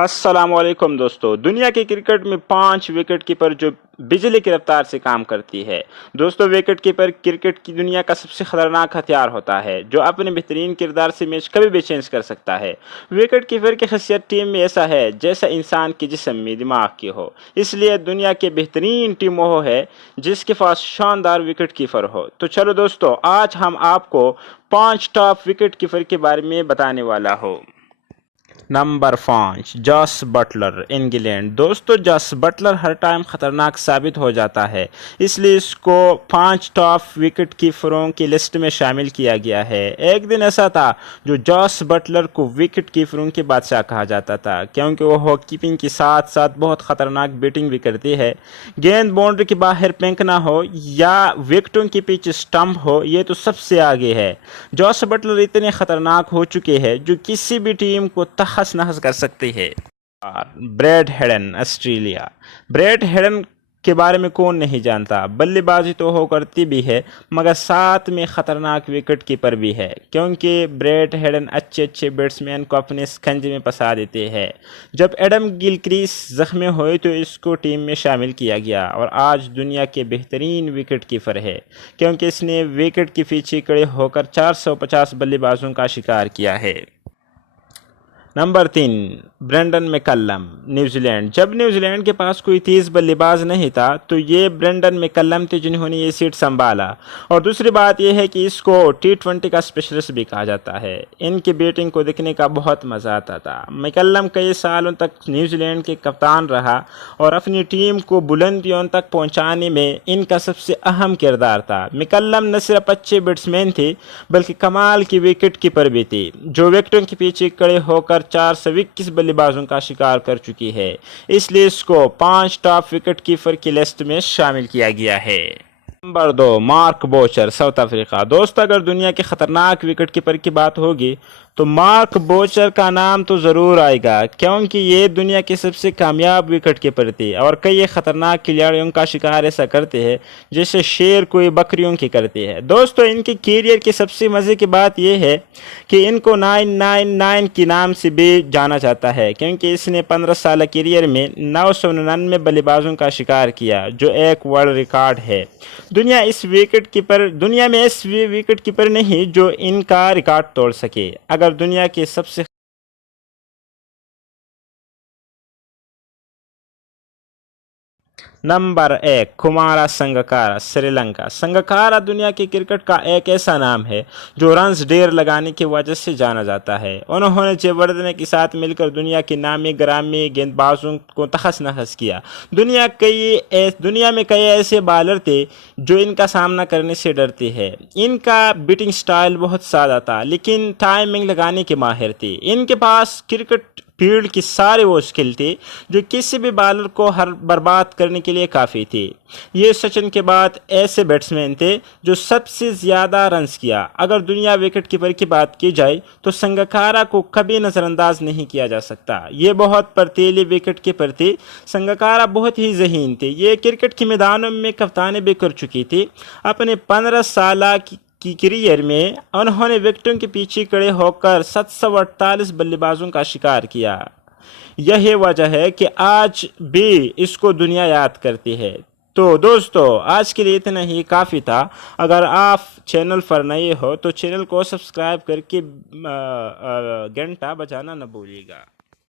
अस्सलाम वालेकुम दोस्तों। दुनिया के क्रिकेट में 5 विकेट कीपर जो बिजली की रफ्तार से काम करती है। दोस्तों, विकेट कीपर क्रिकेट की दुनिया का सबसे खतरनाक हथियार होता है जो अपने बेहतरीन किरदार से मैच कभी भी चेंज कर सकता है। विकेट कीपर की खैसियत टीम में ऐसा है जैसा इंसान के जिस्म में दिमाग की हो। इसलिए दुनिया के बेहतरीन टीम वो है जिसके पास शानदार विकेट कीपर हो। तो चलो दोस्तों, आज हम आपको 5 टॉप विकेट कीपर के बारे में बताने वाला हो। Number 5, Jos Buttler, England. दोस्तों, जॉस बटलर हर टाइम खतरनाक साबित हो जाता है, इसलिए इसको 5 टॉप विकेट कीपरों की लिस्ट में शामिल किया गया है। एक दिन ऐसा था जो जॉस बटलर को विकेट कीपरों के बादशाह कहा जाता था, क्योंकि वो कीपिंग के साथ साथ बहुत खतरनाक बैटिंग भी करती है। गेंद बाउंड्री के बाहर फेंकना हो या विकेटों के पीछे स्टंप हो, ये तो सबसे आगे है। जॉस बटलर इतने खतरनाक हो चुके हैं जो किसी भी टीम को तहस नहस कर सकती है। Brad Hayden, Australia. Brad Hayden के बारे में कौन नहीं जानता। बल्लेबाजी तो हो करती भी है, मगर साथ में खतरनाक विकेट कीपर भी है, क्योंकि ब्रैड हेडन अच्छे अच्छे बैट्समैन को अपने स्कंजे में फंसा देते हैं। जब एडम गिलक्रिस्ट जख्मी हुए तो इसको टीम में शामिल किया गया और आज दुनिया के बेहतरीन विकेट कीपर है, क्योंकि इसने विकेट के पीछे खड़े होकर 450 बल्लेबाजों का शिकार किया है। Number 3, Brendon McCullum, New Zealand. जब न्यूजीलैंड के पास कोई तेज़ बल्लेबाज नहीं था तो ये ब्रेंडन मैकलम थे जिन्होंने ये सीट संभाला। और दूसरी बात यह है कि इसको T20 का स्पेशलिस्ट भी कहा जाता है। इनकी बैटिंग को देखने का बहुत मज़ा आता था। मैकलम कई सालों तक न्यूजीलैंड के कप्तान रहा और अपनी टीम को बुलंदियों तक पहुँचाने में इनका सबसे अहम किरदार था। मैकलम न सिर्फ अच्छे बैट्समैन थे बल्कि कमाल की विकेट कीपर भी थे, जो विकेटों के पीछे खड़े होकर 421 बल्लेबाजों का शिकार कर चुकी है। इसलिए इसको 5 टॉप विकेट कीपर की लिस्ट में शामिल किया गया है। Number 2, Mark Boucher, South Africa. दोस्त, अगर दुनिया के खतरनाक विकेट कीपर की बात होगी तो मार्क बोचर का नाम तो ज़रूर आएगा, क्योंकि ये दुनिया के सबसे कामयाब विकेट कीपर थे और कई खतरनाक खिलाड़ियों का शिकार ऐसा करते हैं जैसे शेर कोई बकरियों की करते हैं। दोस्तों, इनके कैरियर की सबसे मज़े की बात यह है कि इनको 999 के नाम से भी जाना जाता है, क्योंकि इसने 15 साल कैरियर में 999 बल्लेबाजों का शिकार किया, जो एक वर्ल्ड रिकॉर्ड है। दुनिया में इस विकेट कीपर नहीं जो इनका रिकॉर्ड तोड़ सके। अगर दुनिया के सबसे नंबर 1, कुमारा संगकारा, श्रीलंका। संगकारा दुनिया के क्रिकेट का एक ऐसा नाम है जो रन्स ढेर लगाने की वजह से जाना जाता है। उन्होंने जयवर्धने के साथ मिलकर दुनिया के नामी ग्रामी गेंदबाजों को तहस नहस किया। दुनिया में कई ऐसे बॉलर थे जो इनका सामना करने से डरते हैं। इनका बैटिंग स्टाइल बहुत सादा था, लेकिन टाइमिंग लगाने के माहिर थे। इनके पास क्रिकेट फील्ड की सारे वो स्किल थे जो किसी भी बॉलर को हर बर्बाद करने के लिए काफ़ी थे। ये सचिन के बाद ऐसे बैट्समैन थे जो सबसे ज़्यादा रन्स किया। अगर दुनिया विकेट कीपर की बात की जाए तो संगकारा को कभी नज़रअंदाज नहीं किया जा सकता। ये बहुत परतीली विकेट कीपर थे। संगकारा बहुत ही ज़हीन थे। ये क्रिकेट के मैदानों में कप्तानी भी कर चुकी थी। अपने 15 साल की करियर में उन्होंने विकेटों के पीछे खड़े होकर 748 बल्लेबाजों का शिकार किया। यही वजह है कि आज भी इसको दुनिया याद करती है। तो दोस्तों, आज के लिए इतना ही काफ़ी था। अगर आप चैनल पर नए हो तो चैनल को सब्सक्राइब करके घंटा बजाना न भूलिएगा।